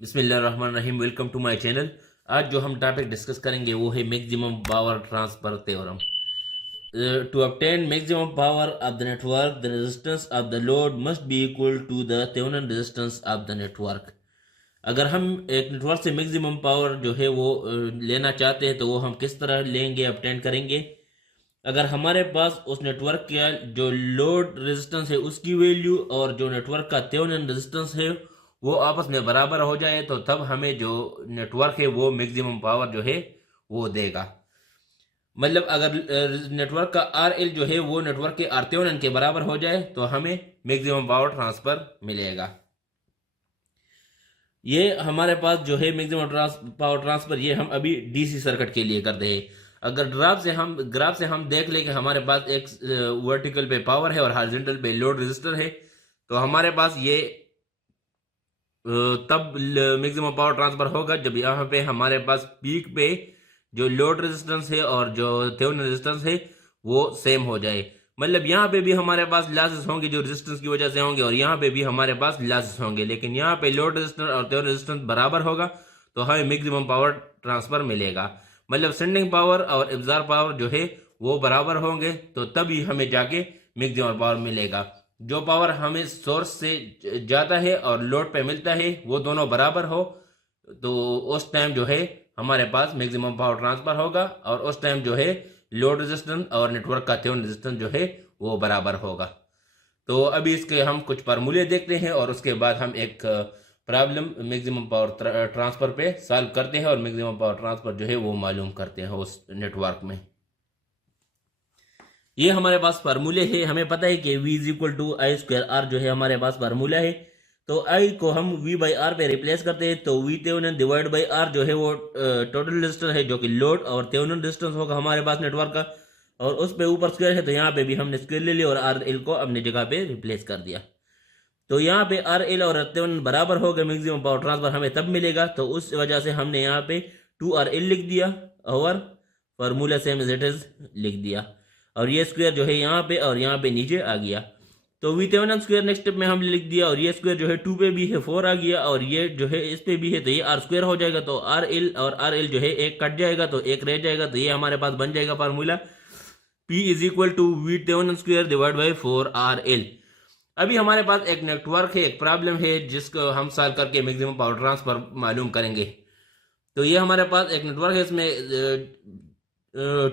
बिस्मिल्लाहिर्रहमानिर्रहीम। Welcome to my channel. आज जो हम टॉपिक डिस्कस करेंगे वो है maximum power transfer theorem. To obtain maximum power of the network the resistance of the load must be equal to the Thevenin resistance of the network. अगर हम एक network से मैक्सिमम पावर जो है वो लेना चाहते हैं तो वो हम किस तरह लेंगे, ऑब्टेन करेंगे। अगर हमारे पास उस नेटवर्क का जो लोड रेजिस्टेंस है उसकी वैल्यू और जो नेटवर्क का थेवेनिन रेजिस्टेंस है वो आपस में बराबर हो जाए तो तब हमें जो नेटवर्क है वो मैक्सिमम पावर जो है वो देगा। मतलब अगर नेटवर्क का आर एल जो है वो नेटवर्क के आर थेवेनिन के बराबर हो जाए तो हमें मैक्सिमम पावर ट्रांसफर मिलेगा। ये हमारे पास जो है मैक्सिमम पावर ट्रांसफर ये हम अभी डीसी सर्किट के लिए करते हैं। अगर ग्राफ से हम देख लें कि हमारे पास एक वर्टिकल पे पावर है और हॉरिजॉन्टल पे लोड रेजिस्टर है तो हमारे पास ये तब मैक्सिमम पावर ट्रांसफर होगा जब यहाँ पे हमारे पास पीक पे जो लोड रेजिस्टेंस है और जो थेवेनिन रेजिस्टेंस है वो सेम हो जाए। मतलब यहाँ पे भी हमारे पास लॉसेस होंगे जो रेजिस्टेंस की वजह से होंगे और यहाँ पे भी हमारे पास लॉसेस होंगे, लेकिन यहाँ पे लोड रेजिस्टेंस और थेवेनिन रेजिस्टेंस बराबर होगा तो हमें मैक्सिमम पावर ट्रांसफर मिलेगा। मतलब सेंडिंग पावर और एब्जॉर्ब पावर जो है वो बराबर होंगे तो तभी हमें जाके मैक्सिमम पावर मिलेगा। जो पावर हमें सोर्स से जाता है और लोड पे मिलता है वो दोनों बराबर हो तो उस टाइम जो है हमारे पास मैक्सिमम पावर ट्रांसफर होगा और उस टाइम जो है लोड रेजिस्टेंस और नेटवर्क का थेवेनिन रेजिस्टेंस जो है वो बराबर होगा। तो अभी इसके हम कुछ फार्मूले देखते हैं और उसके बाद हम एक प्रॉब्लम मैक्सिमम पावर ट्रांसफर पे सॉल्व करते हैं और मैक्सिमम पावर ट्रांसफर जो है वो मालूम करते हैं उस नेटवर्क में। ये हमारे पास फार्मूले है। हमें पता है कि V is equal to I square R जो है हमारे पास फार्मूला है। तो I को हम V बाई आर पे रिप्लेस करते हैं तो V Thevenin divide by R जो है वो टोटल रेजिस्टेंस है जो कि लोड और थेवेनिन रेजिस्टेंस होगा हमारे पास नेटवर्क का, और उस पे ऊपर स्क्वायर है तो यहाँ पे भी हमने स्क्वायर ले लिया और आर एल को अपनी जगह पे रिप्लेस कर दिया। तो यहाँ पे आर एल और थेवेनिन बराबर हो गए, मैक्सिमम पावर ट्रांसफर हमें तब मिलेगा। तो उस वजह से हमने यहाँ पे 2RL लिख दिया और formula same as it is लिख दिया और ये स्क्वायर जो है यहाँ पे और यहाँ पे नीचे आ गया। तो V Thevenin square next step में हमने लिख दिया और ये स्क्वायर जो है 2 पे भी है 4 आ गया और ये जो है इस पे भी है तो ये आर स्क्वायर हो जाएगा। तो आर एल और आर एल जो है एक कट जाएगा तो एक रह जाएगा तो ये हमारे पास बन जाएगा formula P is equal to V Thevenin square divide by 4RL। अभी हमारे पास एक नेटवर्क है, एक प्रॉब्लम है जिसको हम सॉल्व करके मैक्सिमम पावर ट्रांसफर मालूम करेंगे। तो ये हमारे पास एक नेटवर्क है, इसमें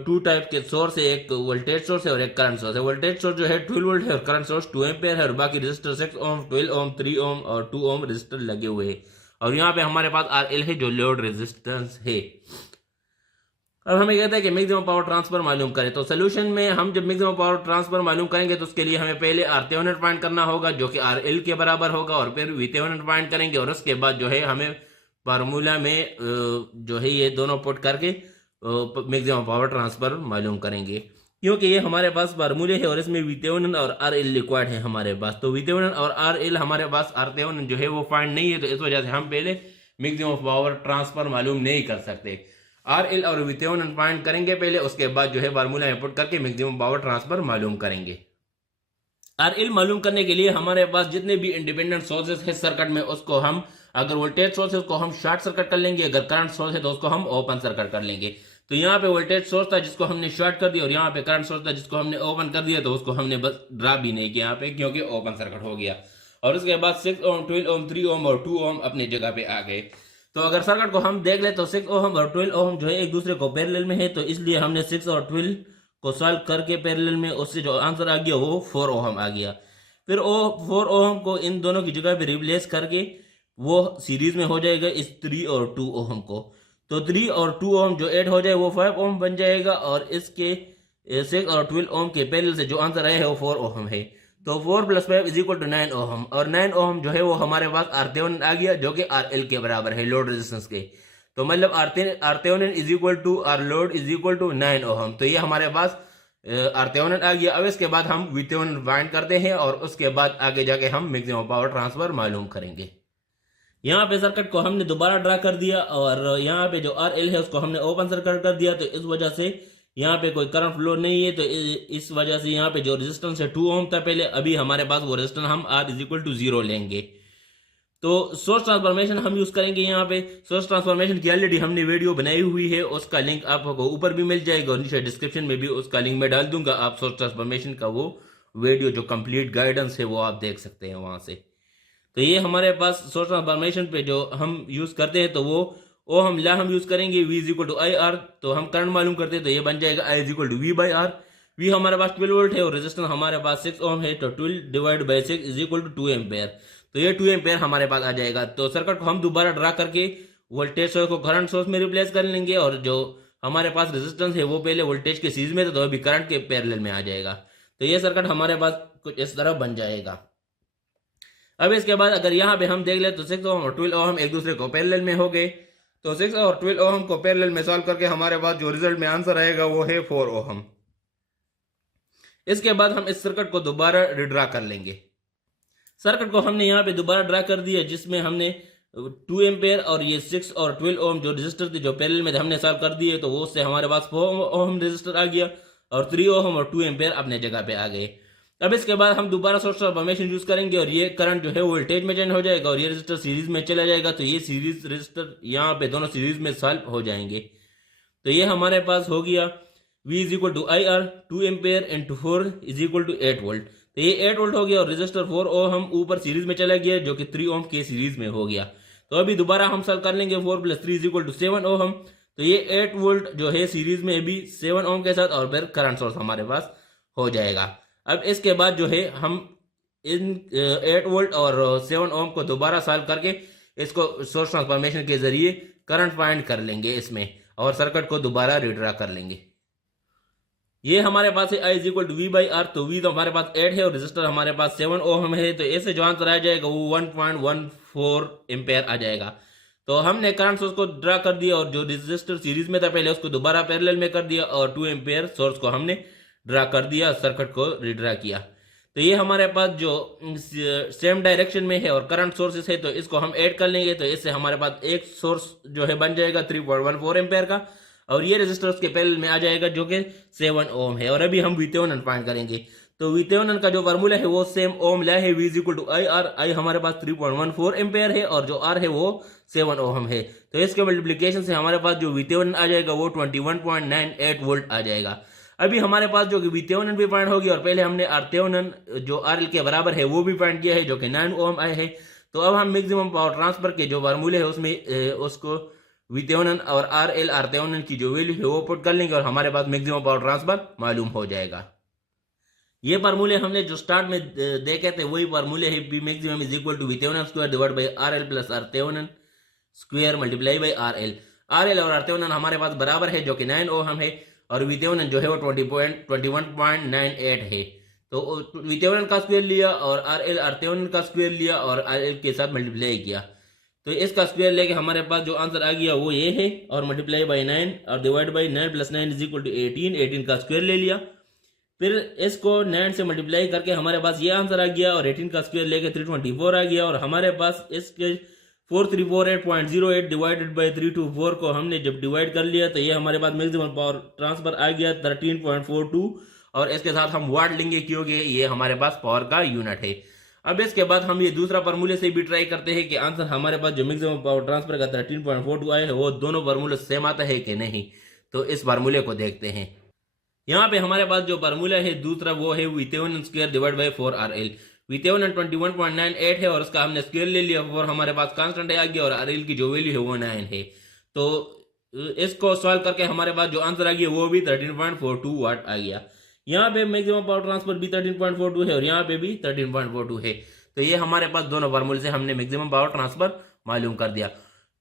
2 टाइप के सोर्स है, एक वोल्टेज सोर्स है और एक करंट सोर्स है। वोल्टेज सोर्स जो है 12 वोल्ट है और करंट सोर्स 2 एम्पेयर है और बाकी रेजिस्टर 6 ओम 12 ओम 3 ओम और 2 ओम रेजिस्टर लगे हुए हैं और यहाँ पे हमारे पास RL है जो लोड रेजिस्टेंस है। अब हमें कहता है कि मैक्सिमम पावर ट्रांसफर मालूम करें। तो सोल्यूशन में हम जब मैक्सिमम पावर ट्रांसफर मालूम करेंगे तो उसके लिए हमें पहले आर थेवेनिन फाइंड करना होगा जो कि RL के बराबर होगा और फिर वी थेवेनिन फाइंड करेंगे और उसके बाद जो है हमें फार्मूला में जो है ये दोनों पुट करके मैक्सिमम पावर ट्रांसफर मालूम करेंगे, क्योंकि ये हमारे पास फार्मूले है और इसमें वी थेवेनिन और RL रिक्वायर्ड है हमारे पास। तो वी थेवेनिन और RL हमारे पास आर थेवेनिन जो है वो फाइंड नहीं है तो इस वजह से हम पहले मैक्सिमम पावर ट्रांसफर मालूम नहीं कर सकते। RL और वी थेवेनिन फाइंड करेंगे पहले, उसके बाद जो है फार्मूला में पुट करके मैक्सिमम पावर ट्रांसफर मालूम करेंगे। RL मालूम करने के लिए हमारे पास जितने भी इंडिपेंडेंट सोर्सेस है सर्किट में उसको हम, अगर वोल्टेज सोर्स है उसको हम शॉर्ट सर्किट कर लेंगे, अगर करंट सोर्स है तो उसको हम ओपन सर्किट कर लेंगे। तो यहाँ पे वोल्टेज सोर्स था जिसको हमने शॉर्ट कर दिया और यहाँ पे करंट सोर्स था जिसको हमने ओपन कर दिया, तो उसको हमने बस ड्रा भी नहीं किया यहाँ पे क्योंकि ओपन सर्किट हो गया। और उसके बाद 6 ओम 12 ओम 3 ओम और 2 ओम अपनी जगह पे आ गए। तो अगर सर्किट को हम देख ले तो 6 ओम और 12 ओम जो है एक दूसरे को पैरेलल में है, तो इसलिए हमने 6 और 12 को सॉल्व करके पैरेलल में उससे जो आंसर आ गया वो 4 ओम आ गया। फिर 4 ओम को इन दोनों की जगह पे रिप्लेस करके वो सीरीज में हो जाएगा इस 3 और 2 ओम को। तो 3 और 2 ओम जो ऐड हो जाए वो 5 ओम बन जाएगा और इसके 6 और 12 ओम के पैरेलल से जो आंसर आया है वो 4 ओम है। तो 4 + 5 इज इक्वल टू 9 ओम और 9 ओम जो है वो हमारे पास आर थेवेनिन आ गया जो कि RL के बराबर है लोड रेजिस्टेंस के। तो मतलब R Thevenin is equal to R load is equal to 9 ohm. तो ये हमारे पास आर थेवेनिन आ गया। अब इसके बाद हम वी थेवेनिन फाइंड करते हैं और उसके बाद आगे जाके हम मैक्सिमम पावर ट्रांसफर मालूम करेंगे। यहाँ पे सर्किट को हमने दोबारा ड्रा कर दिया और यहाँ पे जो RL है उसको हमने ओपन सर्किट कर दिया, तो इस वजह से यहाँ पे कोई करंट फ्लो नहीं है। तो इस वजह से यहाँ पे जो रेजिस्टेंस है 2 ओम था पहले, अभी हमारे पास वो रेजिस्टेंस हम R = 0 लेंगे। तो सोर्स ट्रांसफॉर्मेशन हम यूज करेंगे यहाँ पे। सोर्स ट्रांसफॉर्मेशन की ऑलरेडी हमने वीडियो बनाई हुई है, उसका लिंक आपको ऊपर भी मिल जाएगा और नीचे डिस्क्रिप्शन में भी उसका लिंक मैं डाल दूंगा। आप सोर्स ट्रांसफॉर्मेशन का वो वीडियो जो कंप्लीट गाइडेंस है वो आप देख सकते हैं वहां से। तो ये हमारे पास सोर्स ट्रांसफॉर्मेशन पे जो हम यूज करते हैं तो वो हम यूज करेंगे V is equal to I R. तो हम करंट मालूम करते हैं तो ये बन जाएगा I is equal to V by R. V हमारे पास 12 वोल्ट है और रेजिस्टेंस हमारे पास 6 ओम है, तो 12 divide by 6 is equal to 2 ampere. तो ये 2 एम्पेयर हमारे पास आ जाएगा। तो सर्किट को हम दोबारा ड्रा करके वोल्टेज सोर्स को करंट सोर्स में रिप्लेस कर लेंगे और जो हमारे पास रेजिस्टेंस है वो पहले वोल्टेज के सीरीज में था तो अभी करंट के पैरेलल में आ जाएगा। तो ये सर्किट हमारे पास कुछ इस तरह बन जाएगा। अब इसके बाद अगर यहाँ पे हम देख ले तो 6 ओम और 12 ओम एक दूसरे को पैरेलल में हो गए। तो 6 और 12 ओम को पैरेलल में सॉल्व करके हमारे पास जो रिजल्ट में आंसर आएगा वो है 4 ओम। इसके बाद हम इस सर्किट को दोबारा रिड्रा कर लेंगे। सर्किट को हमने यहाँ पे दोबारा ड्रा कर दिया जिसमें हमने 2 एम्पेयर और ये 6 और 12 ओम जो रेजिस्टर थे जो पैरेलल में हमने सॉल्व कर दिए, तो वो उससे हमारे पास 4 ओम रेजिस्टर आ गया और 3 ओम और 2 एम्पेयर अपने जगह पे आ गए। अब इसके बाद हम दोबारा सोर्स ट्रांसफॉर्मेशन यूज करेंगे और ये करंट जो है वोल्टेज में चेंज हो जाएगा और ये रेजिस्टर सीरीज में चला जाएगा। तो ये सीरीज रेजिस्टर यहाँ पे दोनों सीरीज में सॉल्व हो जाएंगे। तो ये हमारे पास हो गया V is equal to I R 2 ampere into 4 is equal to 8 volt. तो ये 8 वोल्ट हो गया और रेजिस्टर 4 ओम हम ऊपर सीरीज में चला गया जो कि 3 ओम के सीरीज में हो गया। तो अभी दोबारा हम सॉल्व कर लेंगे 4 + 3 इज इक्वल टू 7 ओम। तो ये 8 वोल्ट जो है सीरीज में भी 7 ओम के साथ और फिर करंट सोर्स हमारे पास हो जाएगा। अब इसके बाद जो है हम इन 8 वोल्ट और 7 ओम को दोबारा सॉल्व करके इसको सोर्स ट्रांसफॉर्मेशन के जरिए करंट फाइंड कर लेंगे इसमें और सर्किट को दोबारा रिड्रा कर लेंगे। ये हमारे पास है I is equal to V by R. तो V तो हमारे पास 8 है और रेजिस्टर हमारे पास 7 ओम है। तो ऐसे जो आंसर आ जाएगा वो 1.14 एम्पेयर आ जाएगा। तो हमने करंट सोर्स को ड्रा कर दिया और जो रेजिस्टर सीरीज में था पहले उसको दोबारा पैरेलल में कर दिया और 2 एम्पेयर सोर्स को हमने ड्रा कर दिया, सर्किट को रिड्रा किया। तो ये हमारे पास जो सेम डायरेक्शन में है और करंट सोर्सेस है तो इसको हम ऐड कर लेंगे। तो इससे हमारे पास एक सोर्स जो है बन जाएगा 3.14 एम्पेयर का और ये रेजिस्टर उसके पैरेलल में आ जाएगा जो कि 7 ओम है। और अभी हम VThevenin फाइंड करेंगे। तो VThevenin का जो फार्मूला है वो सेम ओम ला है, V is equal to I R. I हमारे पास 3.14 एम्पेयर है और जो R है वो 7 ओम है। तो इसके मल्टीप्लीकेशन से हमारे पास जो VThevenin आ जाएगा वो 21.98 वोल्ट आ जाएगा। अभी हमारे पास जो कि VThevenin भी फाइंड होगी और पहले हमने RThevenin जो RL के बराबर है वो भी फाइंड किया है जो कि 9 ओम आए है। तो अब हम मैक्सिमम पावर ट्रांसफर के जो फार्मूले है उसमें उसको VThevenin और RThevenin की जो वैल्यू है वो पुट कर लेंगे और हमारे पास मैक्सिमम पावर ट्रांसफर मालूम हो जाएगा। ये फार्मूले हमने जो स्टार्ट में देखे थे वही फार्मूले है। P maximum is equal to VThevenin square divide by RL plus RThevenin square multiply by RL और RThevenin हमारे पास बराबर है जो कि 9 ओम है और VThevenin जो है वो 21.98 है। तो VThevenin का स्क्वायर लिया और RThevenin का स्क्वायर लिया और RL के साथ मल्टीप्लाई किया। तो इसका स्क्वायर लेके हमारे पास जो आंसर आ गया वो ये है और मल्टीप्लाई बाई 9 और divide by 9 + 9 is equal to 18 का स्क्वायर ले लिया। फिर इसको 9 से मल्टीप्लाई करके हमारे पास ये आंसर आ गया और 18 का स्क्वायर लेके 324 आ गया और हमारे पास इसके 4348.08 डिवाइडेड बाई 324 को हमने जब डिवाइड कर लिया तो ये हमारे पास मैक्सिमम पावर ट्रांसफर आ गया 13.42 और इसके साथ हम वाट लेंगे क्योंकि ये हमारे पास पावर का यूनिट है। अब इसके बाद हम ये दूसरा फार्मूले से भी ट्राई करते हैं कि आंसर हमारे पास जो मैक्सिमम पावर ट्रांसफर का 13.42 आया है वो दोनों फार्मूले सेम आता है कि नहीं। तो इस फार्मूले को देखते हैं। यहाँ पे हमारे पास जो फार्मूला है दूसरा वो है VThevenin square divide by 4RL। VThevenin 21.98 है और उसका हमने स्क्वायर ले लिया और हमारे पास कांस्टेंट आ गया और RL की जो वैल्यू है वो 9 है। तो इसको सॉल्व करके हमारे पास जो आंसर आ गया वो भी 13.42 वाट आ गया। यहाँ पे मैक्सिमम पावर ट्रांसफर भी 13.42 है और यहाँ पे भी 13.42 है। तो ये हमारे पास दोनों फार्मूले से हमने मैक्सिमम पावर ट्रांसफर मालूम कर दिया।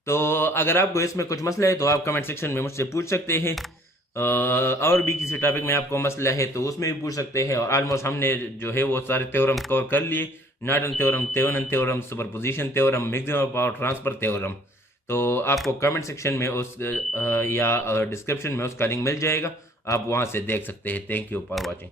तो अगर आपको इसमें कुछ मसला है तो आप कमेंट सेक्शन में मुझसे पूछ सकते हैं। और भी किसी टॉपिक में आपको मसला है तो उसमें भी पूछ सकते हैं। और ऑलमोस्ट हमने जो है वो सारे थ्योरम कवर कर लिए, Norton theorem, Thevenin theorem, superposition theorem, maximum power transfer theorem. तो आपको कमेंट सेक्शन में उस या डिस्क्रिप्शन में उसका लिंक मिल जाएगा, आप वहां से देख सकते हैं। Thank you for watching.